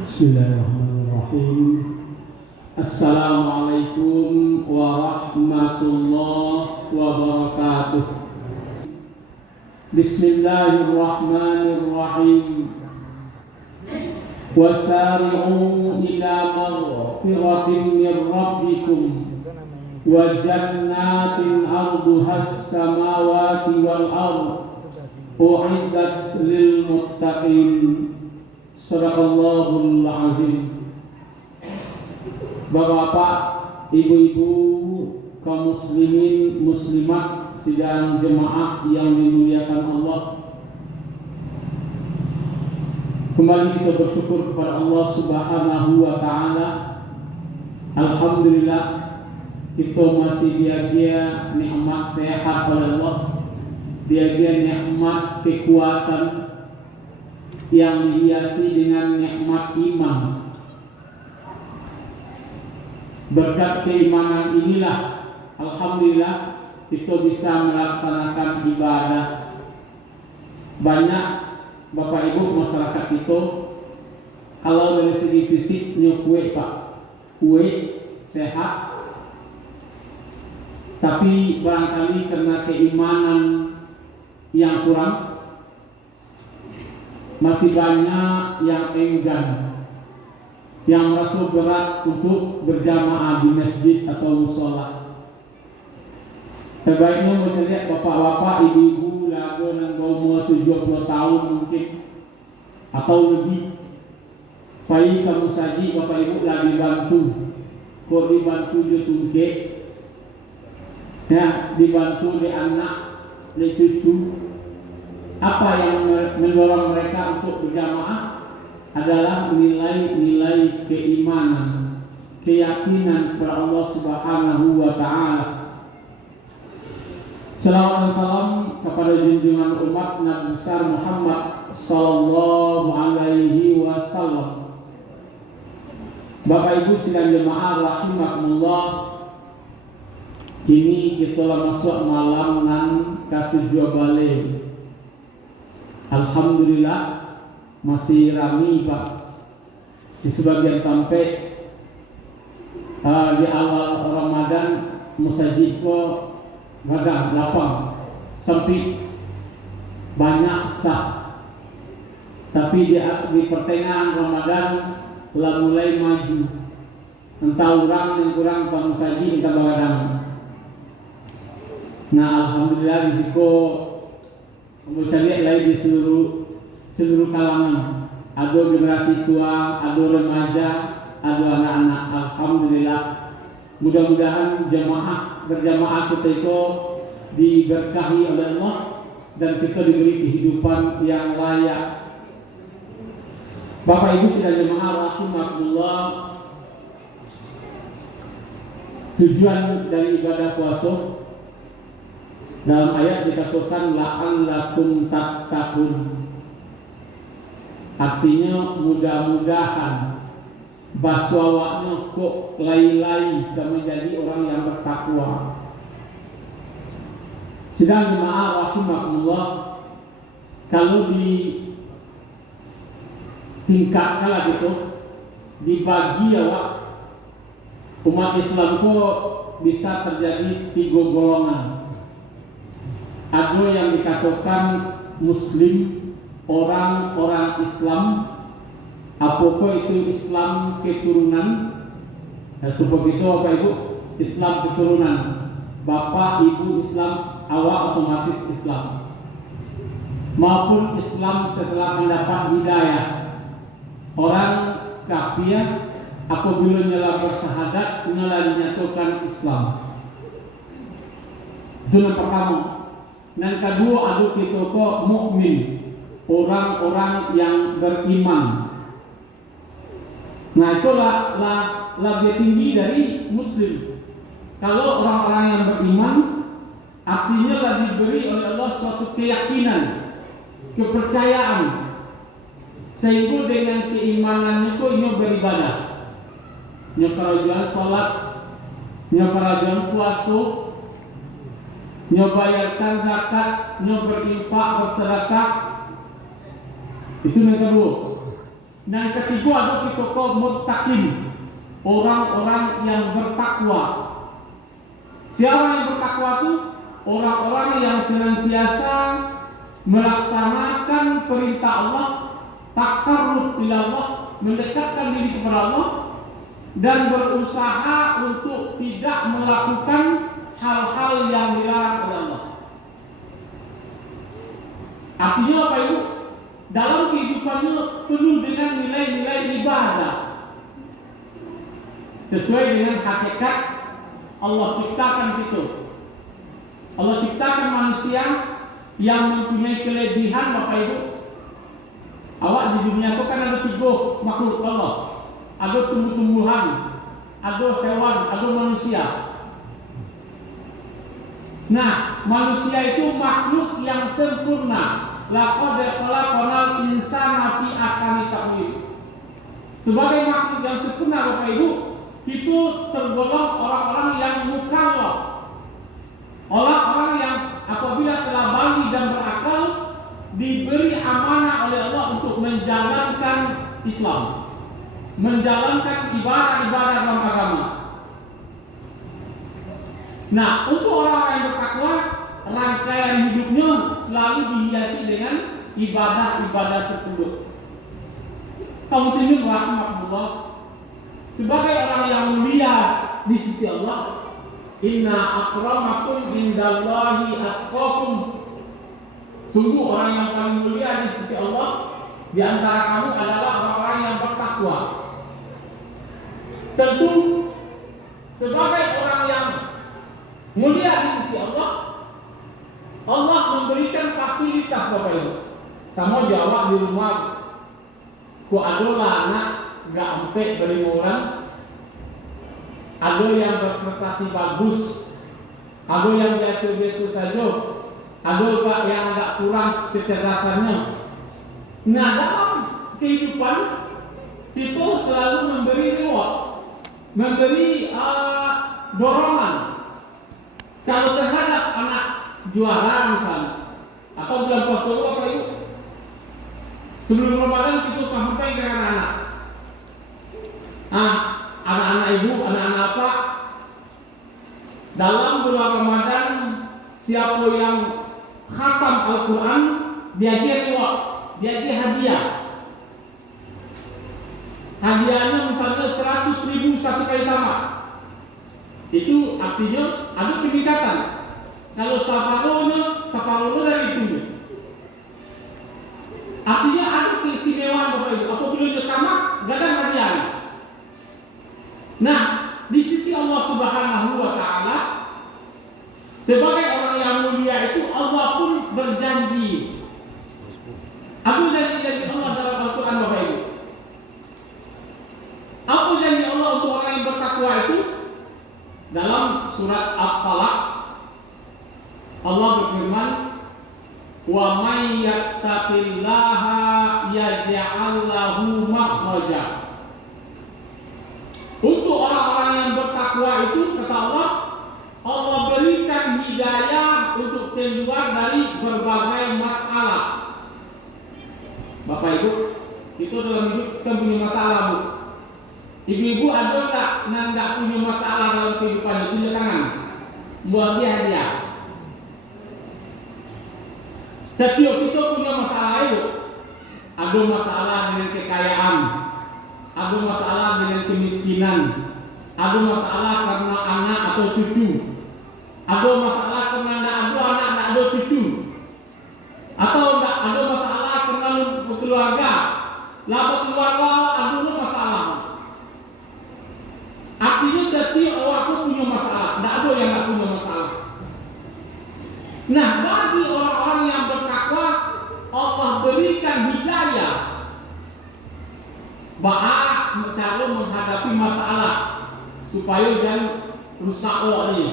Bismillahirrahmanirrahim. Assalamualaikum warahmatullahi wabarakatuh. Bismillahirrahmanirrahim. Wasari'u ila maghfiratin min rabbikum wa jannatin arduhas samawati wal ardh u'iddat lil muttaqin. Sadaqallahul azim. Bapak-bapak, ibu-ibu, kaum muslimin, muslimat, sidang jemaah yang dimuliakan Allah, kembali kita bersyukur kepada Allah Subhanahu wa ta'ala. Alhamdulillah, kita masih bahagia nikmat sehat oleh Allah, bahagia nikmat kekuatan yang dihiasi dengan nikmat iman. Berkat keimanan inilah, alhamdulillah, kita bisa melaksanakan ibadah. Banyak Bapak Ibu masyarakat kita, kalau dari segi fisiknya kuat Pak, kuat, sehat, tapi barangkali karena keimanan yang kurang, masih banyak yang enggan, yang merasa berat untuk berjamaah di masjid atau musola. Sebaiknya kita lihat bapak-bapak, ibu-ibu, lagu yang berumur 70 tahun mungkin atau lebih, supaya kamu saji bapak ibu lagi bantu, kok dibantu dia tungkek, ya dibantu di anak, di cucu. Apa yang mendorong mereka untuk berjamaah adalah nilai-nilai keimanan, keyakinan kepada Allah Subhanahu wa ta'ala. Salawat dan salam kepada junjungan umat Nabi besar Muhammad sallallahu alaihi wasallam. Bapak Ibu sidang jemaah rahimakumullah, kini kita masuk malam nan ke-7 balik. Alhamdulillah masih ramai Pak. Di sebagian tempat di awal Ramadan masjid kok gadang lapang sampai banyak sah. Tapi di pertengahan Ramadan lah mulai maju. Entah orang yang kurang Pak Musajid entah bagadang. Nah alhamdulillah risiko kita lihat lagi di seluruh kalangan, ada generasi tua, ada remaja, ada anak-anak. Alhamdulillah, mudah-mudahan berjamaah kita itu diberkahi oleh Allah dan kita diberi kehidupan yang layak. Bapak Ibu sidang jemaah rahimakumullah, tujuan dari ibadah puasa dalam ayat dikatakan la'allakum tattaqun. Artinya mudah-mudahan baswawaknya kok lain-lain dan menjadi orang yang bertakwa. Sedang jemaah rahimakumullah, kalau ditingkatkan gitu, dibagi awak umat Islam kok bisa terjadi 3 golongan. Ada yang dikatakan Muslim, orang-orang Islam, apakah itu Islam keturunan, seperti itu Bapak Ibu, Islam keturunan, Bapak Ibu Islam, awak otomatis Islam, maupun Islam setelah mendapat hidayah. Orang kafir apabila nyala bersyahadat nyala dinyatakan Islam. Itu yang pertama. Dan kedua ada kita kok mukmin, orang-orang yang beriman. Nah itulah lebih tinggi dari Muslim. Kalau orang-orang yang beriman, artinya lah diberi oleh Allah suatu keyakinan, kepercayaan, sehingga dengan keimanannya kok ini beribadah, nyokarajuan sholat, nyokarajuan puasa, nyobayarkan zakat, berinfak, bersedekah. Itu yang kedua. Dan ketiga adalah kita kaum muttaqin, orang-orang yang bertakwa. Siapa yang bertakwa itu? Orang-orang yang senantiasa melaksanakan perintah Allah, taqarrub ila Allah, mendekatkan diri kepada Allah, dan berusaha untuk tidak melakukan hal-hal yang dilarang oleh Allah. Artinya apa itu? Dalam kehidupannya penuh dengan nilai-nilai ibadah sesuai dengan hakikat Allah ciptakan itu. Allah ciptakan manusia yang mempunyai kelebihan, Bapak Ibu. Awak di dunia itu kan ada 3 makhluk Allah. Ada tumbuh-tumbuhan, ada hewan, ada manusia. Nah, manusia itu makhluk yang sempurna. Laqad khalaqnal insana fi ahsani taqwim. Sebagai makhluk yang sempurna, Bapak Ibu, itu tergolong orang-orang yang mukallaf. Orang-orang yang apabila telah balik dan berakal, diberi amanah oleh Allah untuk menjalankan Islam, menjalankan ibadah-ibadah dalam agama. Nah, untuk orang yang bertakwa, rangkaian hidupnya selalu dihiasi dengan ibadah-ibadah tersebut. Kaum muslimin rahimahullah, sebagai orang yang mulia di sisi Allah, inna akramakum indallahi atqakum. Sungguh orang yang paling mulia di sisi Allah di antara kamu adalah orang-orang yang bertakwa. Tentu sebagai orang yang mulia di sisi Allah, Allah memberikan fasilitas, Bapak Ibu. Sama jawab di rumah, ku adalah anak gak sampai ber5 orang, ada yang berprestasi bagus, ada yang biasa-biasa saja, ada yang agak kurang kecerdasannya. Nah, dalam kehidupan itu selalu memberi reward, memberi dorongan. Kalau terhadap anak juara misalnya, atau bulan puasa apa itu, sebelum Ramadan kita sampai ke anak-anak. Anak-anak ibu, anak-anak apa? Dalam bulan Ramadan, siapa yang khatam Al-Quran, dia reward, dia hadiah. Hadiahnya misalnya 100.000 satu kali tamat. Itu artinya ada peningkatan. Kalau separuhnya dari itu. Artinya ada keistimewaan, Bapak Ibu. Apabila dia tamat, gak ada hadiah. Nah, di sisi Allah Subhanahu wa Ta'ala, sebagai orang yang mulia itu, Allah pun berjanji. Apa janji Allah dalam Al-Quran, Bapak Ibu? Apa janji Allah untuk orang yang bertakwa itu? Dalam surat At-Talaq, Allah berfirman, wa may yattaqillaha yaj'al lahu makhraja. Untuk orang-orang yang bertakwa itu, kata Allah, Allah berikan hidayah untuk keluar dari berbagai masalah. Bapak Ibu, itu dalam hidup kita punya masalah, Bu. Ibu-ibu ada tak nggak punya masalah dalam kehidupan? Tunjuk tangan. Buat dia. Setiap kita punya masalah itu. Ada masalah dengan kekayaan, ada masalah dengan kemiskinan, ada masalah karena anak atau cucu, ada masalah karena tidak ada anak, tidak ada cucu, atau ada masalah karena keluarga, lalu keluarga ada masalah. Artinya setiap orang pun punya masalah, tidak ada yang tidak punya masalah. Nah, bagi orang-orang yang bertakwa, Allah berikan hidayah cara menghadapi masalah supaya jangan rusak ini.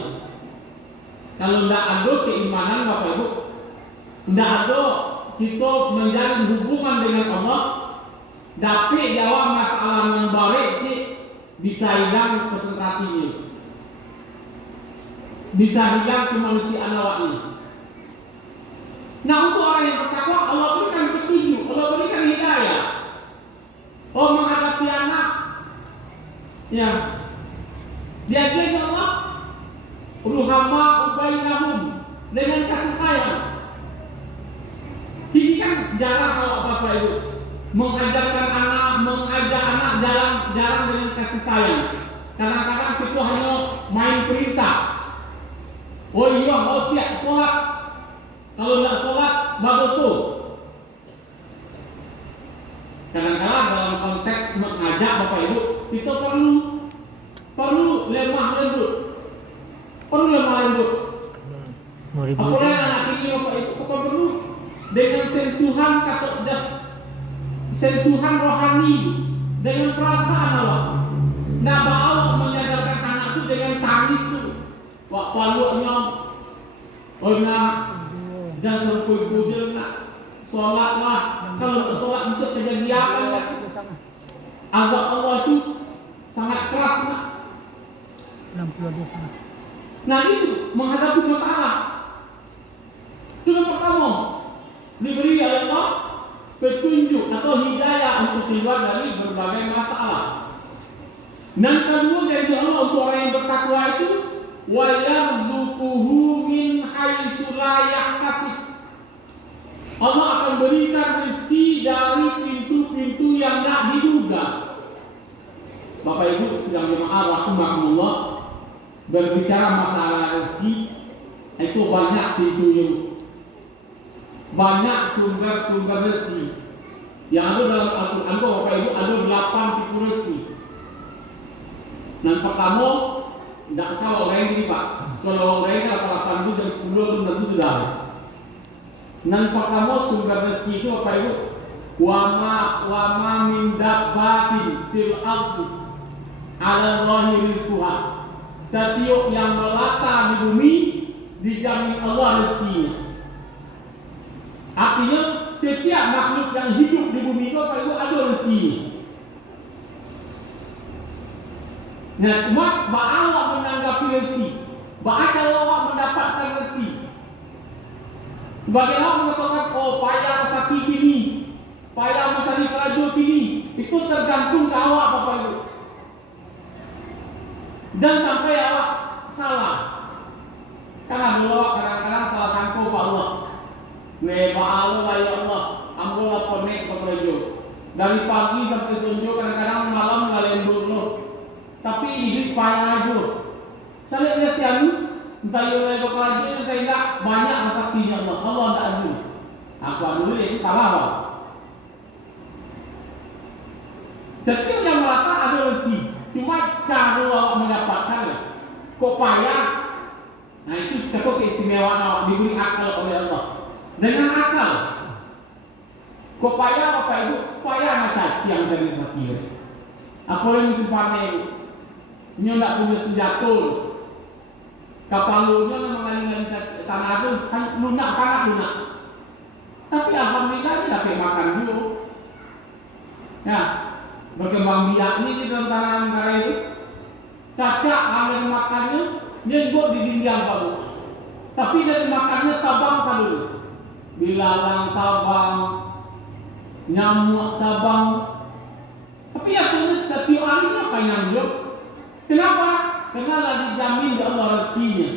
Kalau tidak ada keimanan, Bapak Ibu, tidak ada kita menjalin hubungan dengan Allah, dapat jawab masalah yang baik, bisa hilang konsentrasinya, bisa hilang kemanusiaan awak ini. Nah, untuk orang yang bertakwa, Allah berikan petunjuk, Allah berikan hidayah, Ya, diajarkan Allah ruhama ubainahum dengan kasih sayang. Ini kan jarang kalau Bapak Ibu mengajarkan anak, mengajak anak jarang dengan kasih sayang. Kadang-kadang kita hanya main perintah. Oh iya, oh tiap sholat. Kalau tidak sholat, badoso. Kadang-kadang dalam konteks mengajak Bapak Ibu, kita perlu lemah lembut. Perlu lemah lembut. Apalagi anak ini Bapak Ibu, kita perlu dengan sentuhan kata sentuhan rohani, dengan perasaan Allah. Nah, Allah menyadarkan anak itu dengan tangis itu. Wak palunya, dan sampai bujur nak sholat lah. Kalau sholat bisa kejadian lah. Azab Allah itu sangat keras nak. 62 setengah. Nah itu menghadapi masalah. Itu yang pertama, diberi oleh Allah petunjuk atau hidayah untuk keluar dari berbagai masalah. Dan kedua dari Allah untuk orang yang bertakwa itu wa yarzuquhu min haitsu la yahtasib. Allah akan berikan rezeki dari pintu-pintu yang tak diduga. Bapak Ibu sedang jemaah rahimakumullah, berbicara masalah rezeki itu banyak pintunya. Banyak sumber-sumber rezeki. Yang ada dalam Al-Quran Bapak Ibu ada 8 pintu rezeki. Dan pertama, tidak usah orang ini Pak. Kalau orang ini 8 itu dan 10 itu tentu sudah ada. Dan pertama sumber rezeki itu Bapak Ibu, wama min dabbatin fil ardi 'ala Allahi rizquha. Setiap yang melata di bumi dijamin Allah rezekinya. Artinya setiap makhluk yang hidup di bumi itu Bapak Ibu ada rezekinya. Nah, cuma Allah menanggapi rezeki, kalau Allah mendapatkan rezeki. Bagaimana mengatakan, oh payah sakit ini, payah mencari kerja ini, itu tergantung ke awak Bapak Ibu. Dan sampai awak salah, karena dulu kadang-kadang salah sangka Pak Allah. Meba Allah ya Allah, ambil konek kerja. Dari pagi sampai sore kadang-kadang malam kalian dulu. Tapi hidup payah aja. Saya lihat siang, entah yang lain bekerja, entah tidak banyak saktinya Allah. Allah tidak adil. Aku dulu itu salah Pak. Setiap yang merata ada rezeki. Cuma cara awak mendapatkan, kok payah. Nah itu cukup keistimewaan awak diberi akal oleh Allah. Dengan akal, kok payah Bapak Ibu, payah macam yang dari sakit. Apa yang disempatnya itu? Ini tidak punya senjata. Kapal lunya mengalihkan tanah itu lunak, sangat lunak. Tapi alhamdulillah dia dapat makan dulu. Ya, berkembang biak ini di dalam tanah negara itu. Cacak ambil makannya, dia buat di dinding baru. Tapi dari makannya tabang dulu. Bilalang tabang, nyamuk tabang. Tapi ya setiap harinya apa yang dia? Kenapa? Karena lagi dijamin di Allah rezekinya.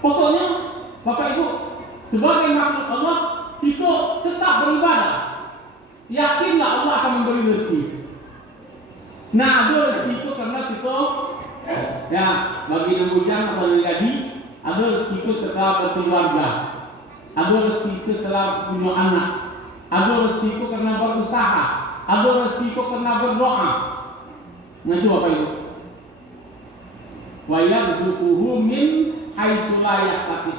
Pokoknya Bapak Ibu, sebagai makhluk Allah, kita tetap beribadah. Yakinlah Allah akan memberi rezeki. Nah, ada rezeki itu karena kita ya bagi yang bujang atau yang gaji, ada rezeki itu setelah berkeluarga, ada rezeki itu setelah punya anak, ada rezeki itu karena berusaha, ada rezeki itu karena berdoa. Nah itu Bapak Ibu. Wa yarzuquhu min haitsu la yahtasib.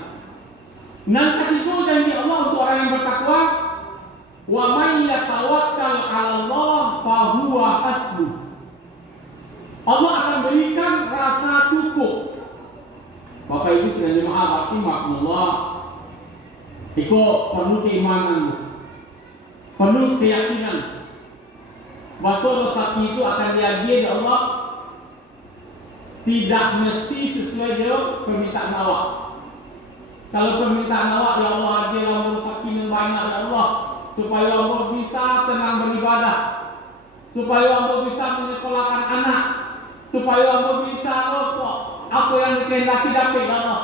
Nah ketiga janji Allah untuk orang yang bertakwa, wa may yatawakkal 'ala Allah fa huwa hasbuh. Allah akan berikan rasa cukup. Bapak Ibu sekalian jemaah rahimakumullah, itu perlu keimanan, perlu keyakinan bahwa rezeki itu akan diajar oleh Allah. Tidak mesti sesuai dengan permintaan awak. Kalau permintaan awak, ya Allah, dia rezeki yang banyak ya Allah, supaya Allah bisa tenang beribadah, supaya hamba bisa menyekolahkan anak, supaya hamba bisa rokok apa yang dikehendaki dapat ya Allah.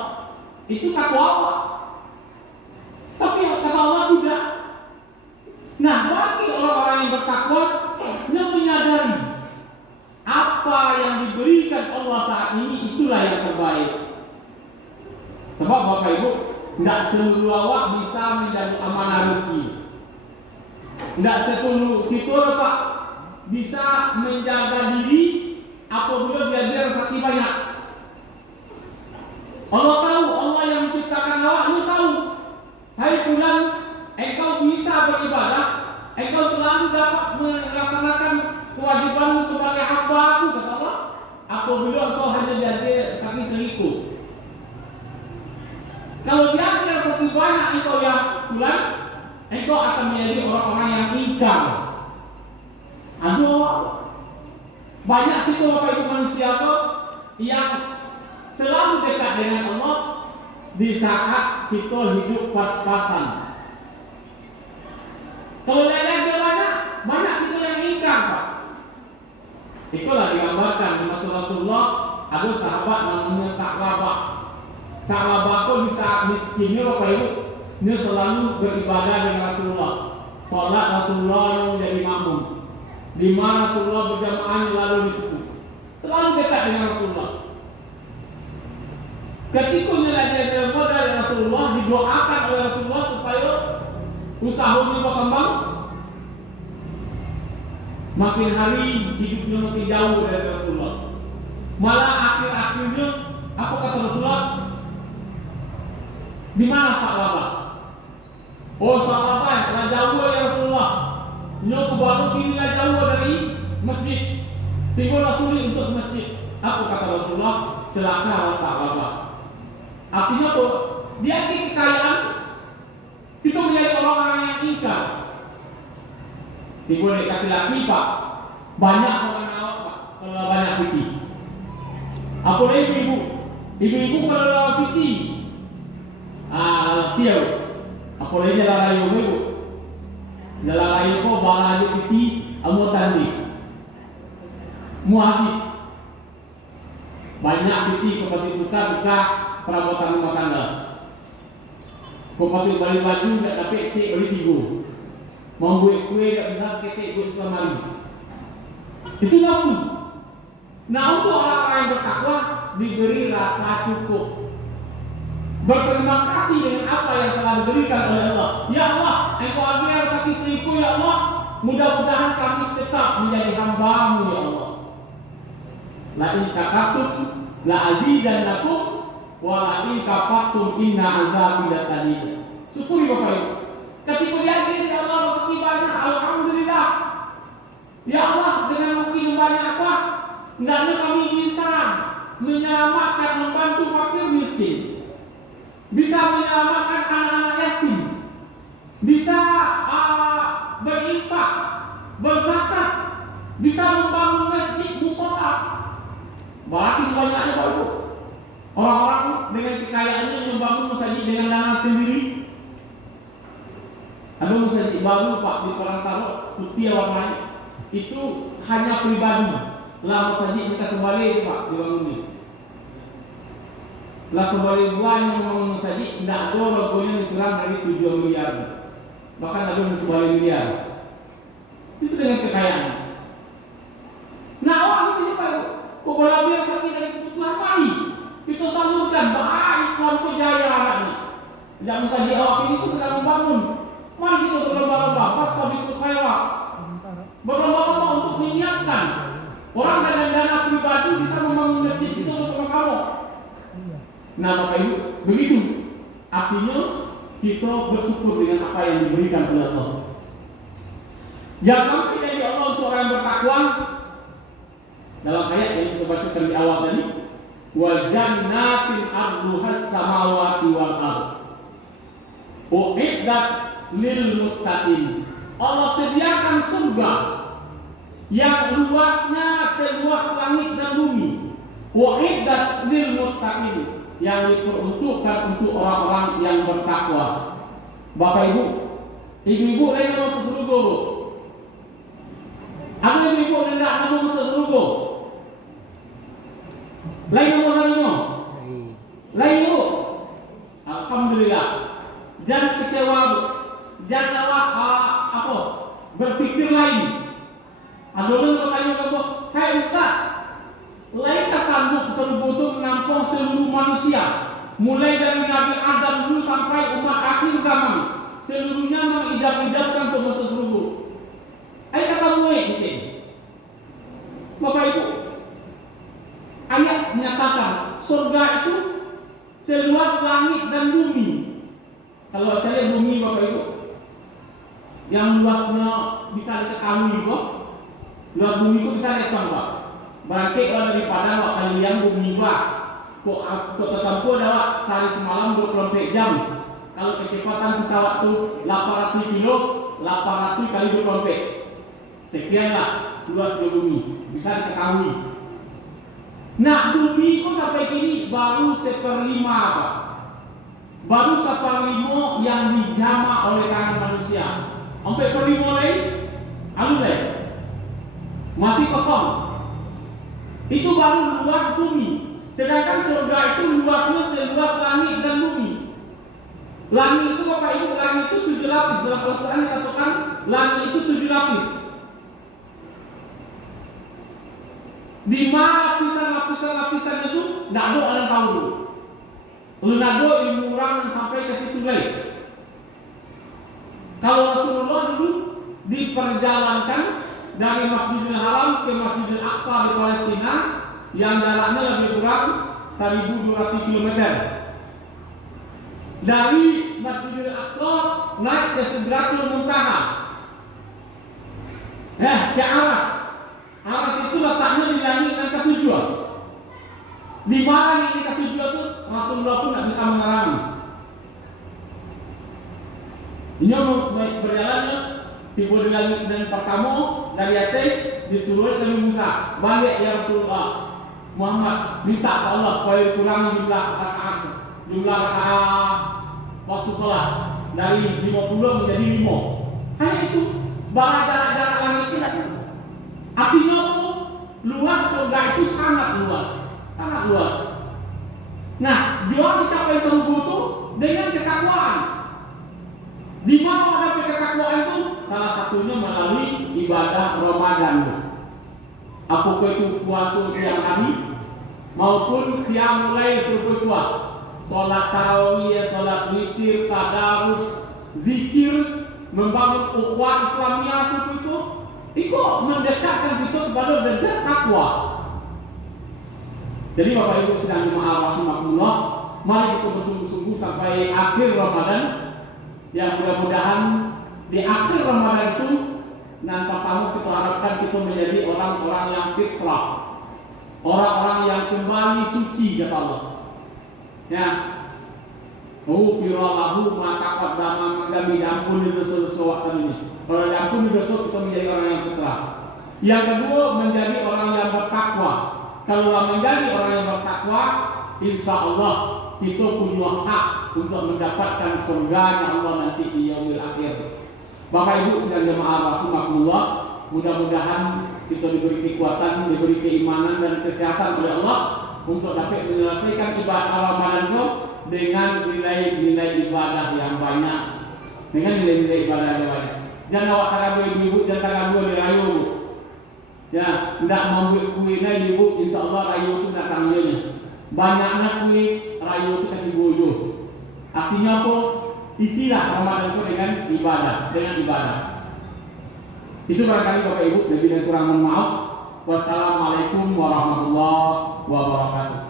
Itu kata Allah. Tapi kata Allah tidak. Nah, bagi orang-orang yang bertakwa yang menyadari apa yang diberikan Allah saat ini itulah yang terbaik. Sebab Bapak Ibu, tidak seluruh awak bisa menjadi amanah rezeki. Tidak seluruh kita Pak bisa menjaga diri apabila dia rezeki banyak. Allah tahu, Allah yang menciptakan awak, Dia tahu. Hai fulan, engkau bisa beribadah, engkau selalu dapat melaksanakan kewajibanmu sebagai hamba Aku, kata Allah. Apabila engkau hanya jadi sakit selingkuh. Kalau dia rezeki banyak engkau yang fulan, engkau akan menjadi orang-orang yang ingkar. Aduh, banyak kita Bapak Ibu manusia yang selalu dekat dengan Allah di saat kita hidup pas-pasan. Kalau dia banyak kita yang ingkar Pak. Itulah digambarkan di masa Rasulullah ada sahabat namanya Sa'labah. Sa'labah itu di saat miskinnya Bapak Ibu, dia selalu beribadah dengan Rasulullah. Salat Rasulullah menjadi makmum. Di mana Rasulullah berjamaah lalu di situ. Selalu dekat dengan Rasulullah. Ketika dia dari Rasulullah, didoakan oleh Rasulullah supaya usahanya berkembang. Makin hari hidupnya makin jauh dari Rasulullah. Malah akhir-akhirnya apa kata Rasulullah? Di mana Sa'labah? Oh Sa'labah telah jauh dari Rasulullah. Nyoku baru kini jauh dari masjid. Sehingga Rasulullah untuk masjid. Apa kata Rasulullah? Celaka Sa'labah. Artinya dia kekayaan itu menjadi orang-orang yang ingkar. Tiba di laki-laki Pak, banyak orang awak Pak, kalau banyak piti. Apalagi ibu-ibu kalau piti, tiaw. Apalagi dalam rayu ibu, dalam rayu ko balaji piti, amu tandi, muhabis. Banyak piti kepada buka perabotan rumah tangga. Kepada balik baju tidak dapat cek oleh tiga. Mau buat kue tak bisa seketik buat selama hari. Itu nafsu. Nah untuk orang-orang yang bertakwa diberi rasa cukup. Berterima kasih dengan apa yang telah diberikan oleh Allah. Ya Allah, Engkau agar sakit selingkuh ya Allah. Mudah-mudahan kami tetap menjadi hamba-Mu ya Allah. La in syakartum la azidannakum wa la in kafartum inna azabi lasadid. Syukuri Bapak Ibu. Ketika dia ya Allah rezeki banyak, alhamdulillah. Ya Allah dengan rezeki banyak apa? Hendaknya kami bisa menyelamatkan, membantu fakir miskin, bisa menyelamatkan anak-anak yatim, bisa berinfak, berzakat, bisa membangun masjid, mushola. Berarti banyaknya Pak Ibu. Orang-orang dengan kekayaannya membangun masjid dengan dana sendiri. Ada masjid baru Pak di Perantara putih warnanya itu hanya pribadi. Lah masjid kita sembali Pak dibangun ini. Lah sembali bulan yang membangun masjid tidak ada logonya yang kurang dari 7 miliar. Bahkan ada yang sembali miliar. Itu dengan kekayaan. Nah orang ini Pak, kepala biar sakit dari kebutuhan baik. Kita salurkan bahwa Islam itu jaya hari ini. Jangan masjid awak ini itu sedang membangun. Mari kita berlomba-lomba, pas itu khairat. Berlomba-lomba untuk menyiapkan orang dengan dana pribadi bisa membangun masjid itu bersama-sama. Nah, Bapak Ibu, begitu. Artinya kita bersyukur dengan apa yang diberikan oleh Allah. Yang kami dari Allah untuk orang bertakwa dalam ayat yang kita bacakan di awal tadi, wa jannatin arduhas samawati wal ardh uiddat lil muttaqin. Allah sediakan surga yang luasnya seluas langit dan bumi. Uiddat lil muttaqin, yang diperuntukkan untuk orang-orang yang bertakwa. Bapak Ibu, ibu-ibu lain mau sesuruh. Ada ibu Lain nomor satunya. Baik. Lain itu. Alhamdulillah. Jangan kecewa. Janganlah berpikir lain. Ada orang bertanya kepada, hai Ustaz, lain sanggup seluruh menampung seluruh manusia, mulai dari Nabi Adam dulu sampai umat akhir zaman, seluruhnya mengidap-idapkan untuk masuk surga. Ayat kata murid, Bapak Ibu, ayat menyatakan surga itu seluas langit dan bumi. Kalau saya bumi, Bapak Ibu, yang luasnya bisa diketahui kok, luas bumi itu bisa diketahui Pak. Berarti kalau daripada Pak kalian bumi Pak, kok tertentu adalah sehari semalam 24 jam. Kalau kecepatan pesawat itu 800 kilo, 800 kali 24. Sekianlah luas bumi, bisa diketahui. Nah, bumi itu sampai kini baru 1/5 Pak. Baru 1/5 yang dijamah oleh tangan manusia. Sampai 1/5 lain, lain masih kosong. Itu baru luas bumi. Sedangkan surga itu luasnya seluas langit dan bumi. Langit itu Bapak Ibu, langit itu 7 lapis. Dalam Al-Quran dikatakan langit itu 7 lapis. Di mana lapisan-lapisan itu tidak ada orang tahu. Lalu ada ilmu orang sampai ke situ lain. Kalau Rasulullah dulu diperjalankan dari Masjidil Haram ke Masjidil Aqsa di Palestina yang jaraknya lebih kurang 1.200 km. Dari Masjidil Aqsa naik ke Sidratul Muntaha. Ke Aras. Aras itu letaknya di langit yang ke-7. Di mana yang ke-7 itu Rasulullah pun tidak bisa menerangkan. Ini berjalannya tiba di langit dan pertama dari atas disuruh Nabi Musa, balik ya Rasulullah Muhammad, minta ke Allah supaya kurangi jumlah rakaat waktu sholat dari 50 menjadi 5. Hanya itu, bahwa jarak-jarak langit itu. Artinya luas surga itu sangat luas. Nah, jual dicapai surga itu dengan ketakwaan. Di mana ada ketakwaan itu? Salah satunya melalui ibadah Ramadan. Apakah itu puasa siang hari maupun qiyamul lail berpuasa, salat tarawih, salat witir, tadarus, zikir, membangun ukhuwah Islamiyah itu mendekatkan kita kepada derajat takwa. Jadi Bapak Ibu sedang jemaah rahimakumullah, mari kita bersungguh-sungguh sampai akhir Ramadan. Yang mudah-mudahan di akhir Ramadan itu dan pertama kita harapkan kita menjadi orang-orang yang fitrah, orang-orang yang kembali suci kata Allah. Ya, lahu ma taqaddama min diampuni dosa-dosa waktu ini. Kalau diampuni dosa kita menjadi orang yang fitrah. Yang kedua menjadi orang yang bertakwa. Kalau menjadi orang yang bertakwa, insya Allah kita punya hak untuk mendapatkan surganya Allah nanti di yaumil akhir. Bapak Ibu sedang jemaah rahimakumullah, mudah-mudahan kita diberi kekuatan, diberi keimanan dan kesehatan oleh Allah untuk dapat menyelesaikan ibadah Ramadan itu dengan nilai-nilai ibadah yang banyak, dengan nilai-nilai ibadah yang banyak. Jangan awak tagabu ibu, jangan tagabu dirayu. Ya, tidak membuat kue ibu, insya Allah rayu itu nak tangganya. Banyaknya kue rayu itu kasih bodoh. Artinya apa? Isilah Ramadan itu dengan ibadah. Itu barangkali Bapak Ibu, lebih dan kurang mohon maaf. Wassalamualaikum warahmatullahi wabarakatuh.